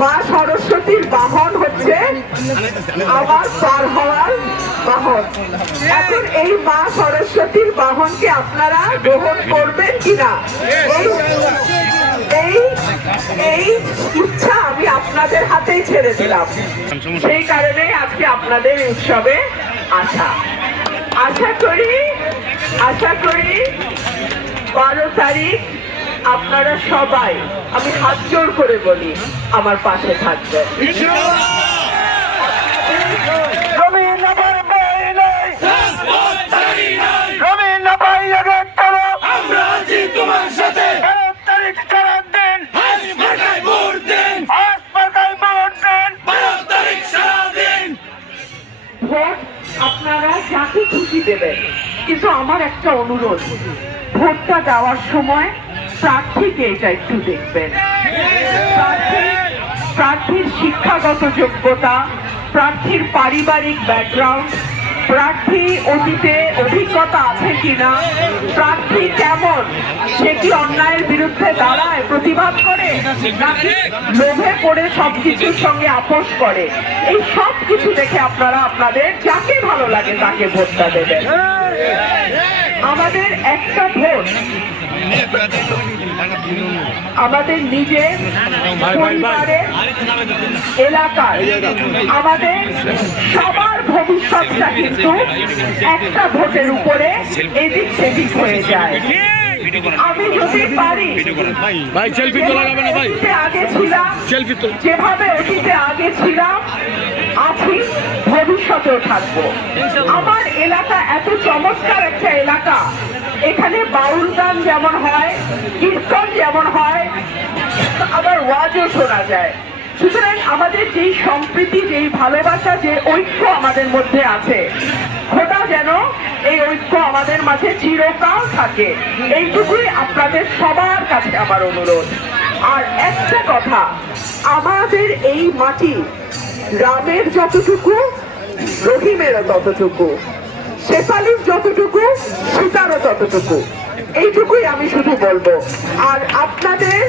মা সরস্বতীর বাহন হচ্ছে আমার পার হওয়ার বাহন। এখন এই মা সরস্বতীর বাহনকে আপনারা গ্রহণ করবেন কিনা, এই ইচ্ছা আমি আপনাদের হাতেই ছেড়ে দিলাম। সেই কারণে আজকে আপনাদের উৎসবে আশা করি 12 তারিখ আপনারা সবাই, আমি হাত জোর করে বলি, আমার পাশে থাকবেন। ভোট আপনারা যাকে খুশি দেবেন, কিন্তু আমার একটা অনুরোধ, ভোটটা দেওয়ার সময় প্রার্থীকে এটা একটু দেখবেন। প্রার্থীর শিক্ষাগত যোগ্যতা, প্রার্থীর পারিবারিক ব্যাকগ্রাউন্ড, প্রার্থী অতীতে অভিজ্ঞতা আছে কিনা, প্রার্থী কেমন, সে কি অন্যায়ের বিরুদ্ধে দাঁড়ায়, প্রতিবাদ করে, নাকি লোভে পড়ে সবকিছুর সঙ্গে আপোষ করে, এই সব কিছু দেখে আপনারা আপনাদের যাকে ভালো লাগে তাকে ভোটটা দেবেন। আমাদের একটা ভোট আমাদের নিজের পরিবারের, এলাকার, আমাদের সবার ভবিষ্যৎটা কিন্তু একটা ভোটের উপরে এদিক সেদিক হয়ে যায়। আমি যদি পারি, যেভাবে অতীতে আগে ছিলাম আছি, ভবিষ্যতেও থাকবো। আমার এলাকা এত চমৎকার একটা এলাকা, এখানে বাউল গান যেমন হয়, কীর্তন যেমন হয়, আবার ওয়াজও শোনা যায়। সুতরাং আমাদের যেই সম্প্রীতি, যেই ভালোবাসা, যে ঐক্য আমাদের মধ্যে আছে, খোদা যেন এই ঐক্য আমাদের মাঝে চিরকাল থাকে, এইটুকুই আপনাদের সবার কাছে আমার অনুরোধ। আর একটা কথা, আমাদের এই মাটি রামের যতটুকু, রহিমেরও ততটুকু, শেফালির যতটুকু, সীতারও ততটুকু, এইটুকুই আমি শুধু বলবো। আর আপনাদের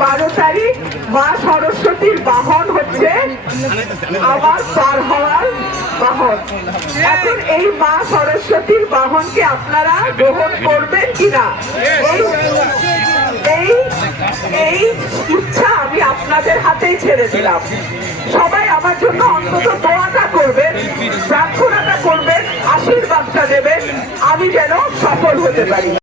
12 তারিখ মা সরস্বতীর বাহন হচ্ছে আমার পার হওয়ার বাহন। এখন এই মা সরস্বতীর বাহনকে আপনারা গ্রহণ করবেন কিনা, এই ইচ্ছা আমি আপনাদের হাতেই ছেড়ে দিলাম। সবাই আমার জন্য অন্তত দোয়াটা করবেন, প্রার্থনাটা করবেন, আশীর্বাদটা দেবেন, আমি যেন সফল হতে পারি।